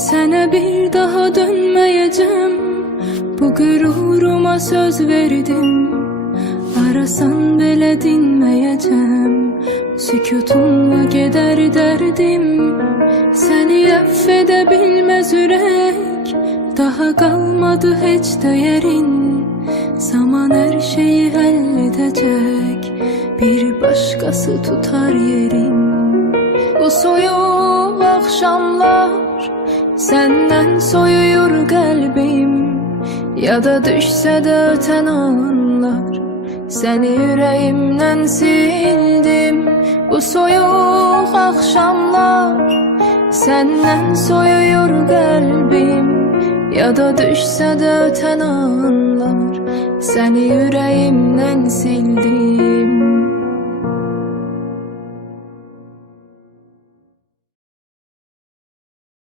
Sənə bir daha dönməyəcəm, bu qüruruma söz verdim. Arasan belə dinməyəcəm, sükutunla gedər dərdim. Səni əff edə bilməz ürək, daha qalmadı heç dəyərin. Zaman hər şeyi həll edəcək, bir başqası tutar yerin. Bu soyuq axşamlar səndən soyuyur qəlbim, yada düşsə də ötən anlar, səni ürəyimdən sildim. Bu soyuq axşamlar səndən soyuyur qəlbim, yada düşsə də ötən anlar, səni ürəyimdən sildim.